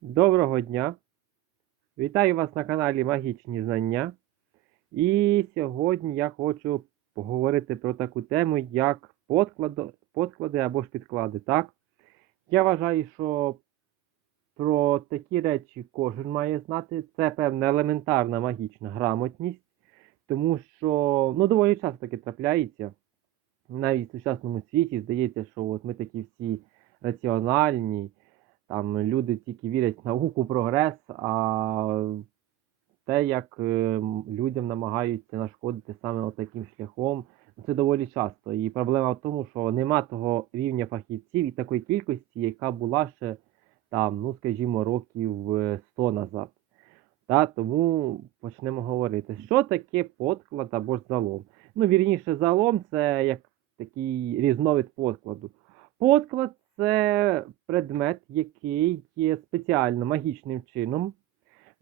Доброго дня! Вітаю вас на каналі Магічні Знання. І сьогодні я хочу поговорити про таку тему, як подкладо- подклади або ж підклади. Так? Я вважаю, що про такі речі кожен має знати. Це певна елементарна магічна грамотність, тому що ну, доволі часто таке трапляється. Навіть в сучасному світі здається, що от ми такі всі раціональні, там люди тільки вірять в науку, прогрес, а те, як е, людям намагаються нашкодити саме таким шляхом, ну, це доволі часто. І проблема в тому, що нема того рівня фахівців і такої кількості, яка була ще там, ну скажімо, років е, 100 назад. Та, тому почнемо говорити, що таке подклад або ж залом. Ну, вірніше, залом це як такий різновид подкладу. Подклад це предмет, який є спеціально магічним чином,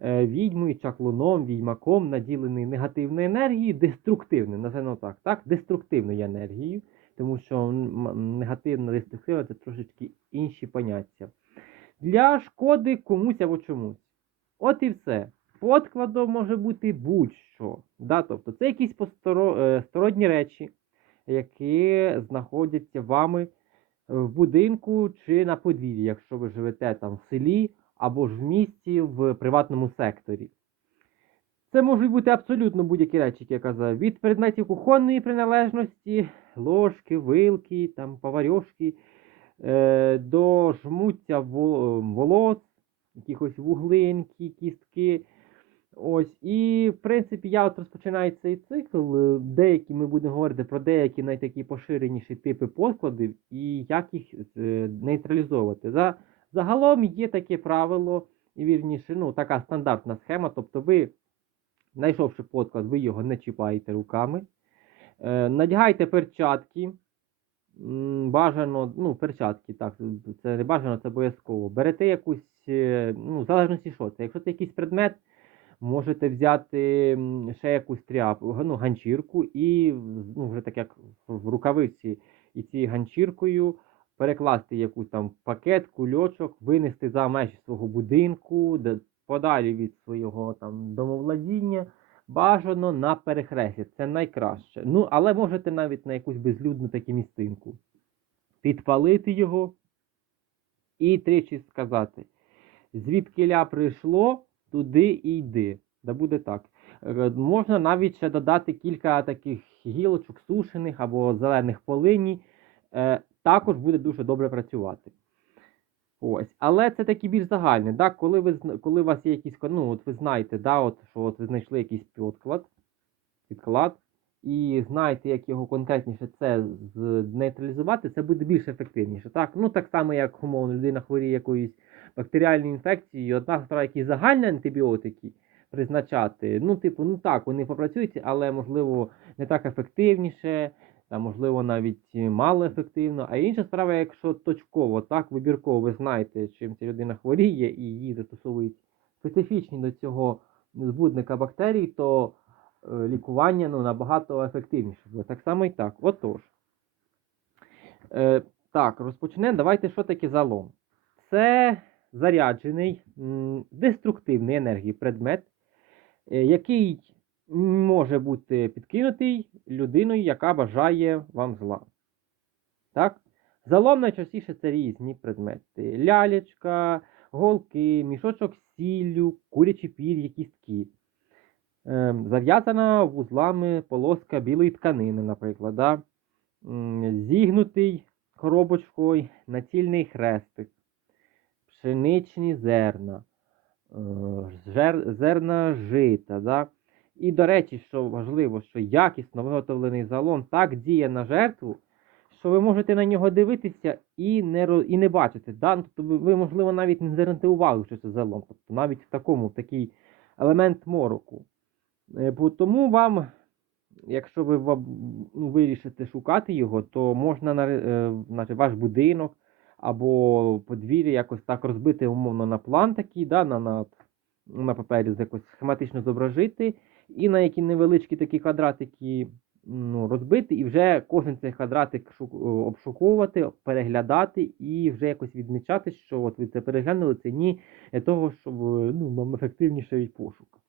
е, відьмою, чаклуном, відьмаком, наділений негативною енергією, деструктивною, називаємо так, так, деструктивною енергією, тому що негативна деструктивна це трошечки інші поняття. Для шкоди комусь або чомусь. От і все. Подкладом може бути будь-що. Да? Тобто це якісь посторо... е, сторонні речі, які знаходяться вами в будинку чи на подвір'ї, якщо ви живете там в селі або ж в місті в приватному секторі. Це можуть бути абсолютно будь-які речі, як я казав, від предметів кухонної приналежності, ложки, вилки, там, поварьошки, е, до жмуття волос, якихось вуглинки, кістки. Ось, і в принципі я от розпочинаю цей цикл. е, Деякі ми будемо говорити про деякі найтакі поширеніші типи подкладів і як їх е, нейтралізовувати. За, загалом є таке правило, і вірніше, ну, така стандартна схема. Тобто, ви, знайшовши подклад, ви його не чіпаєте руками. Е, надягайте перчатки. Бажано, ну, перчатки, так, це не бажано, це обов'язково. Берете якусь, е, ну, в залежності що це. Якщо це якийсь предмет, можете взяти ще якусь тряпку, ну, ганчірку, і ну, вже так як в рукавиці, і цією ганчіркою перекласти якийсь там пакет, кульочок, винести за межі свого будинку, подалі від свого там домовладіння. Бажано на перехресті, це найкраще. Ну, але можете навіть на якусь безлюдну таку містинку. Підпалити його і тричі сказати: звідки ля прийшло, туди і йди. Да буде так. Е, Можна навіть ще додати кілька таких гілочок сушених або зелених полині. Е, Також буде дуже добре працювати. Ось, але це такі більш загальні. Да? Коли, ви, коли у вас є якісь, ну, от ви знаєте, да, от, що от ви знайшли якийсь підклад, підклад, і знаєте, як його конкретніше це нейтралізувати, це буде більш ефективніше. Так? Ну, так само, як умовно, людина хворіє якоюсь бактеріальною інфекцією, одна справа, які загальні антибіотики призначати. Ну, типу, ну так, вони попрацюють, але можливо не так ефективніше, та можливо навіть мало ефективно. А інша справа, якщо точково, так, вибірково ви знаєте, чим ця людина хворіє, і їй застосовують специфічні до цього збудника бактерій, то е, лікування ну, набагато ефективніше. Так само і так. Отож. Е, так, розпочнемо. Давайте, що таке залом. Це заряджений деструктивний енергії предмет, е, який може бути підкинутий людиною, яка бажає вам зла. Так? Залом найчастіше це різні предмети: лялечка, голки, мішочок сіллю, курячі пір'я, кістки. Ем, зав'язана вузлами полоска білої тканини, наприклад. Да? Зігнутий коробочкою націльний хрестик, пшеничні зерна, е, зерна жита. Да? І, до речі, що важливо, що якісно виготовлений залом так діє на жертву, що ви можете на нього дивитися і не, і не бачити. Да? Тобто ви, можливо, навіть не звернете увагу, що це залом. Тобто навіть в такому, в такий елемент мороку. Е, Тому вам, якщо ви ну, вирішите шукати його, то можна на, е, значить, ваш будинок або подвір'я якось так розбити умовно на план такий, да, на, на, на папері якось схематично зображити, і на які невеличкі такі квадратики ну, розбити і вже кожен цей квадратик шук- обшуковувати, переглядати і вже якось відмічати, що от ви це переглянули, це ні, для того, щоб е, ну, вам ефективніший пошук.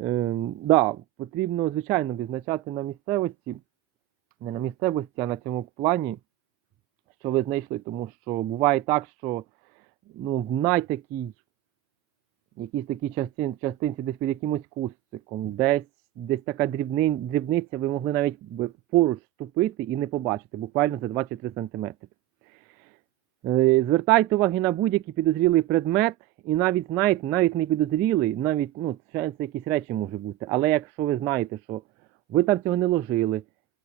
Е, да, потрібно, звичайно, відзначати на місцевості, не на місцевості, а на цьому плані, що ви знайшли, тому що буває так, що ну, в найтакій якійсь такій частин, частинці десь під якимось кустиком, десь, десь така дрібни, дрібниця, ви могли навіть поруч ступити і не побачити, буквально за 2 чи 3 сантиметри. Е, Звертайте уваги на будь-який підозрілий предмет, і навіть знаєте, навіть не підозрілий, навіть ну, це якісь речі може бути. Але якщо ви знаєте, що ви там цього не ложили,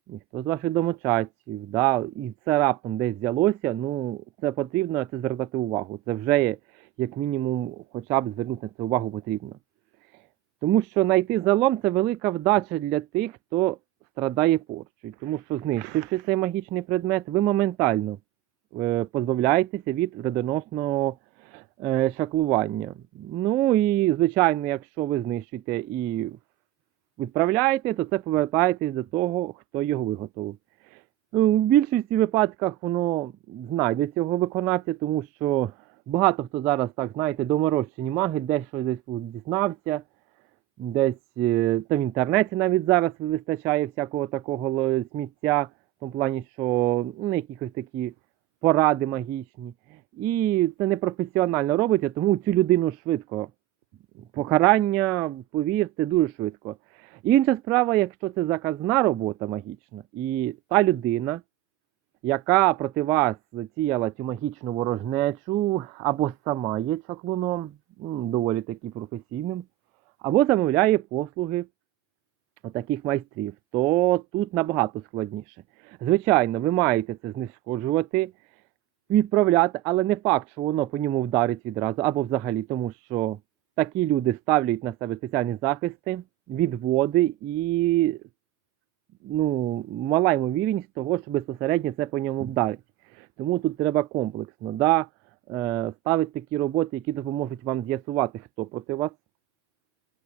ніхто з ваших домочадців, да, і це раптом десь взялося, ну це потрібно це звертати увагу. Це вже є, як мінімум, хоча б звернути на це увагу потрібно. Тому що знайти залом це велика вдача для тих, хто страдає порчою. Тому що, знищивши цей магічний предмет, ви моментально е, позбавляєтеся від вредоносного е, шаклування. Ну і, звичайно, якщо ви знищуєте і відправляєте, то це повертаєтесь до того, хто його виготовив. Ну, В більшості випадках воно знайде цього виконавця, тому що багато хто зараз, так знаєте, доморощені маги, десь десь дізнався, десь е, та в інтернеті навіть зараз вистачає всякого такого сміття, в тому плані, що ну, якихось такі поради магічні. І це не професіонально робиться, тому цю людину швидко. Покарання, повірте, дуже швидко. Інша справа, якщо це заказна робота магічна, і та людина, яка проти вас затіяла цю магічну ворожнечу, або сама є чаклуном, доволі таки професійним, або замовляє послуги таких майстрів, то тут набагато складніше. Звичайно, ви маєте це знешкоджувати, відправляти, але не факт, що воно по ньому вдарить відразу, або взагалі, тому що такі люди ставлять на себе спеціальні захисти, відводи і ну, мала ймовірність того, що безпосередньо це по ньому вдарить. Тому тут треба комплексно да, е, ставити такі роботи, які допоможуть вам з'ясувати, хто проти вас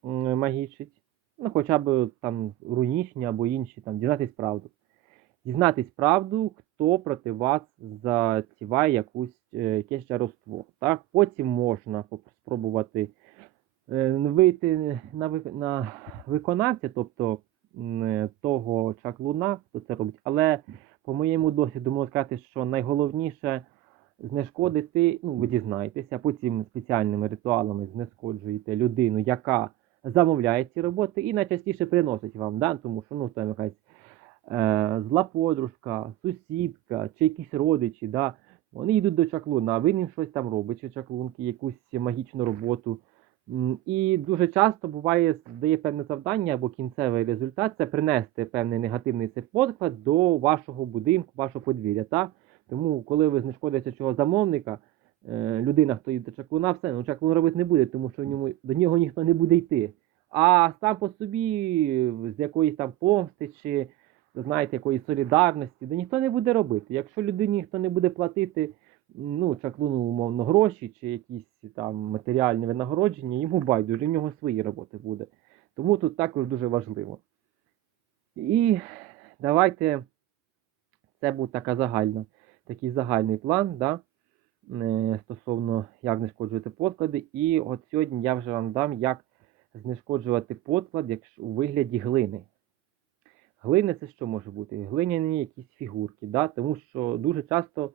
магічить. Ну, хоча б там рунічні або інші, там, дізнатись правду. Дізнатись правду, хто проти вас затіває якусь, е, якесь чароство. Так? Потім можна спробувати вийти на, на виконавця, тобто е, того чаклуна, хто це робить. Але по моєму досвіду можу сказати, що найголовніше знешкодити, ну, ви дізнаєтеся, потім спеціальними ритуалами знешкоджуєте людину, яка замовляє ці роботи, і найчастіше приносить вам, да? тому що ну, там якась е, зла подружка, сусідка чи якісь родичі, да? вони йдуть до чаклуна, а він їм щось там робить, чи чаклунки, якусь магічну роботу. І дуже часто буває, дає певне завдання або кінцевий результат це принести певний негативний цей подклад до вашого будинку, вашого подвір'я. Та? Тому, коли ви знешкодите цього замовника, е, людина, хто йде до чаклуна, все, ну чаклун робити не буде, тому що в ньому, до нього ніхто не буде йти. А сам по собі з якоїсь там помсти чи знаєте, якоїсь солідарності, да ніхто не буде робити. Якщо людині ніхто не буде платити, ну, чаклуну, умовно, гроші чи якісь там матеріальні винагородження, йому байдуже, в нього свої роботи буде. Тому тут також дуже важливо. І давайте це був така загальна, такий загальний план, да, е, стосовно як знешкоджувати подклади. І от сьогодні я вже вам дам, як знешкоджувати подклад якщо у вигляді глини. Глини це що може бути? Глиняні якісь фігурки, да? тому що дуже часто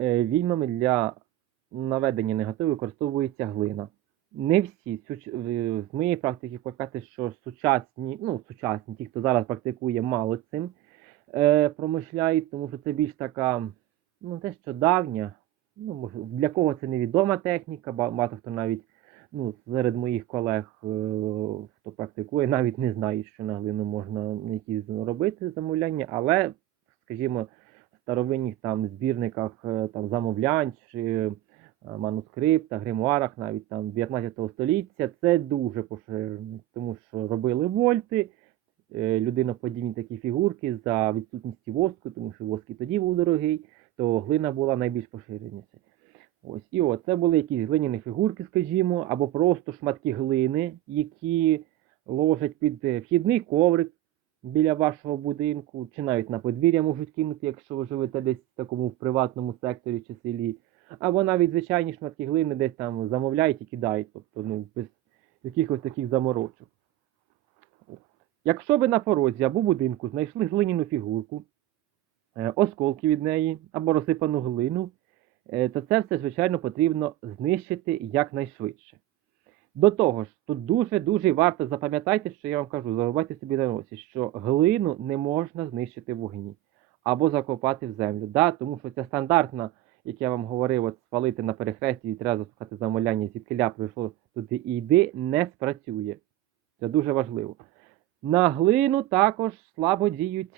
е, для наведення негативу використовується глина. Не всі. В- моєї практики показати, що сучасні, ну, сучасні, ті, хто зараз практикує, мало цим е, промишляють, тому що це більш така, ну, те, що давня. Ну, для кого це невідома техніка, ба- багато хто навіть ну, серед моїх колег, е, хто практикує, навіть не знають, що на глину можна якісь робити замовляння, але, скажімо, старовинних там збірниках е, там, замовлянь чи е, манускриптах, гримуарах навіть там 19 століття це дуже поширено, тому що робили вольти, е, людиноподібні такі фігурки за відсутністю воску, тому що воск тоді був дорогий, то глина була найбільш поширеніша. Ось, і от, це були якісь глиняні фігурки, скажімо, або просто шматки глини, які ложать під вхідний коврик, біля вашого будинку, чи навіть на подвір'я можуть кинути, якщо ви живете десь в такому в приватному секторі чи селі. Або навіть звичайні шматки глини десь там замовляють і кидають, тобто ну, без якихось таких заморочок. Якщо ви на порозі або будинку знайшли глиняну фігурку, е, осколки від неї або розсипану глину, е, то це все, звичайно, потрібно знищити якнайшвидше. До того ж, тут дуже-дуже варто запам'ятайте, що я вам кажу, заробайте собі на носі, що глину не можна знищити в вогні або закопати в землю. Да? Тому що ця стандартна, як я вам говорив, от спалити на перехресті і треба заслухати замовляння, звідкиля прийшло туди і йди, не спрацює. Це дуже важливо. На глину також слабо діють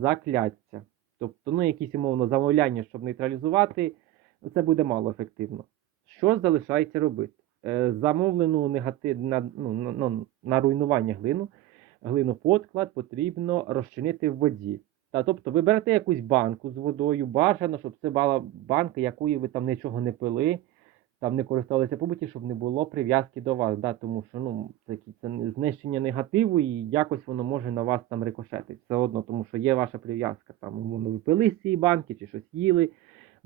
закляття. Тобто, ну, якісь умовно замовляння, щоб нейтралізувати, це буде мало ефективно. Що залишається робити? Е, замовлену негатив на, ну, на, ну, на руйнування глину, глиноподклад потрібно розчинити в воді. Та, тобто ви берете якусь банку з водою, бажано, щоб це була банка, якою ви там нічого не пили, там не користувалися побуті, щоб не було прив'язки до вас. Да, тому що ну, такі, це знищення негативу і якось воно може на вас там рикошетити. Все одно, тому що є ваша прив'язка. Там, умовно, ви пили з цієї банки чи щось їли.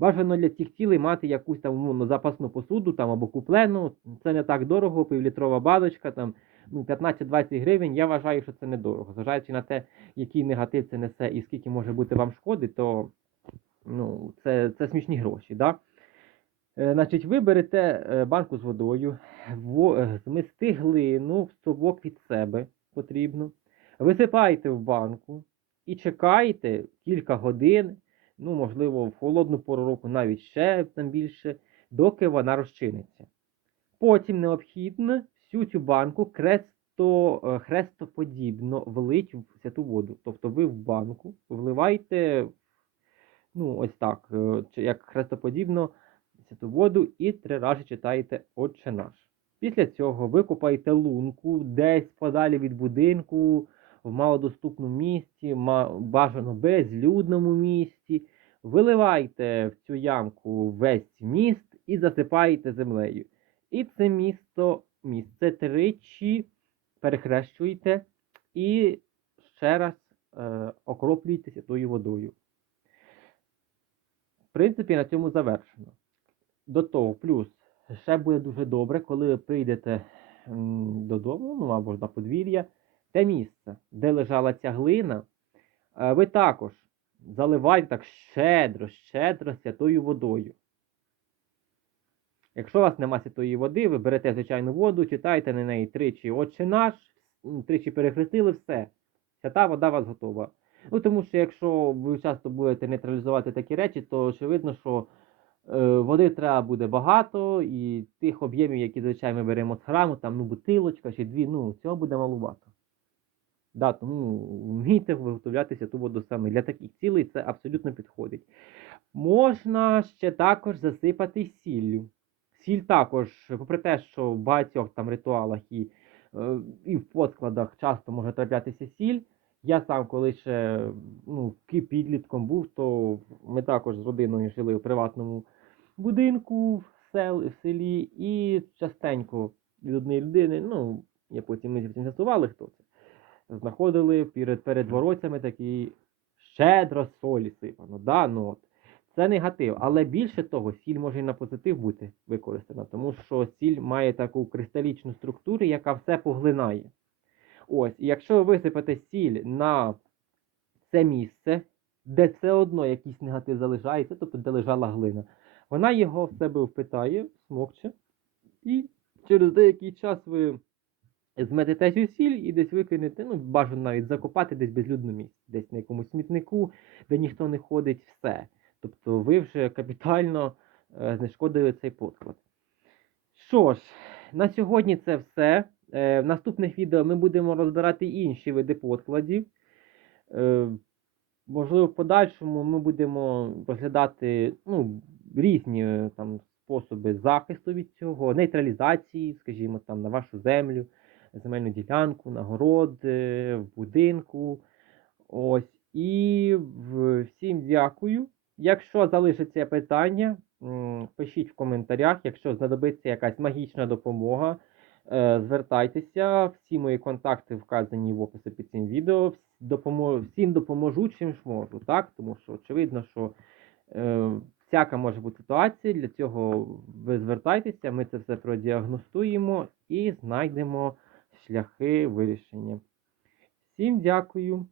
Бажано для цих цілей мати якусь там умовно запасну посуду там або куплену. Це не так дорого, півлітрова баночка, там ну, 15-20 гривень. Я вважаю, що це недорого. Зважаючи на те, який негатив це несе і скільки може бути вам шкоди, то ну, це, це смішні гроші. Да? Е, значить, ви берете е, банку з водою, во- е, змести глину в стовок від себе потрібно, висипаєте в банку і чекаєте кілька годин, ну, можливо, в холодну пору року навіть ще там більше, доки вона розчиниться. Потім необхідно всю цю банку кресто, е, хрестоподібно влить в святу воду. Тобто ви в банку вливаєте, ну, ось так, е, як хрестоподібно святу воду і три рази читаєте Отче наш. Після цього ви купаєте лунку десь подалі від будинку, в малодоступному місці, бажано безлюдному місці. Виливайте в цю ямку весь міст і засипаєте землею. І це місто, місце тричі перехрещуєте і ще раз е, окроплюєте святою водою. В принципі, на цьому завершено. До того, плюс, ще буде дуже добре, коли ви прийдете додому, ну або ж на подвір'я, те місце, де лежала ця глина, е, ви також заливайте так щедро, щедро святою водою. Якщо у вас нема святої води, ви берете звичайну воду, читаєте на неї тричі Отче наш, тричі перехрестили, все. Свята вода у вас готова. Ну, тому що якщо ви часто будете нейтралізувати такі речі, то очевидно, що е, води треба буде багато, і тих об'ємів, які звичайно ми беремо з храму, там ну, бутилочка чи дві, ну, цього буде малувато. Да, тому вмійте виготовлятися ту воду саме. Для таких цілей це абсолютно підходить. Можна ще також засипати сіллю. Сіль також, попри те, що в багатьох там ритуалах і, е, і в подкладах часто може траплятися сіль. Я сам, коли ще ну, підлітком був, то ми також з родиною жили в приватному будинку в, сел, в селі, і частенько від однієї людини, ну, я потім ми з'ясували, хто це, знаходили перед, перед воротями такі щедро солі сипано. Да? Ну, от. Це негатив, але більше того, сіль може і на позитив бути використана, тому що сіль має таку кристалічну структуру, яка все поглинає. Ось, і якщо ви висипете сіль на це місце, де все одно якийсь негатив залишається, тобто де лежала глина, вона його в себе впитає, смокче, і через деякий час ви зметете цю сіль і десь викинете, ну, бажано навіть закопати десь безлюдно місце, десь на якомусь смітнику, де ніхто не ходить, все. Тобто ви вже капітально е, знешкодили цей подклад. Що ж, на сьогодні це все. Е, в наступних відео ми будемо розбирати інші види подкладів. Е, можливо, в подальшому ми будемо розглядати ну, різні е, там, способи захисту від цього, нейтралізації, скажімо, там, на вашу землю, земельну ділянку, на город, е, в будинку. Ось. І всім дякую. Якщо залишиться питання, пишіть в коментарях. Якщо знадобиться якась магічна допомога, Е, Звертайтеся, всі мої контакти вказані в описі під цим відео. Всім допоможу, чим ж можу, так? Тому що очевидно, що е, всяка може бути ситуація. Для цього ви звертайтеся, ми це все продіагностуємо і знайдемо шляхи вирішення. Всім дякую.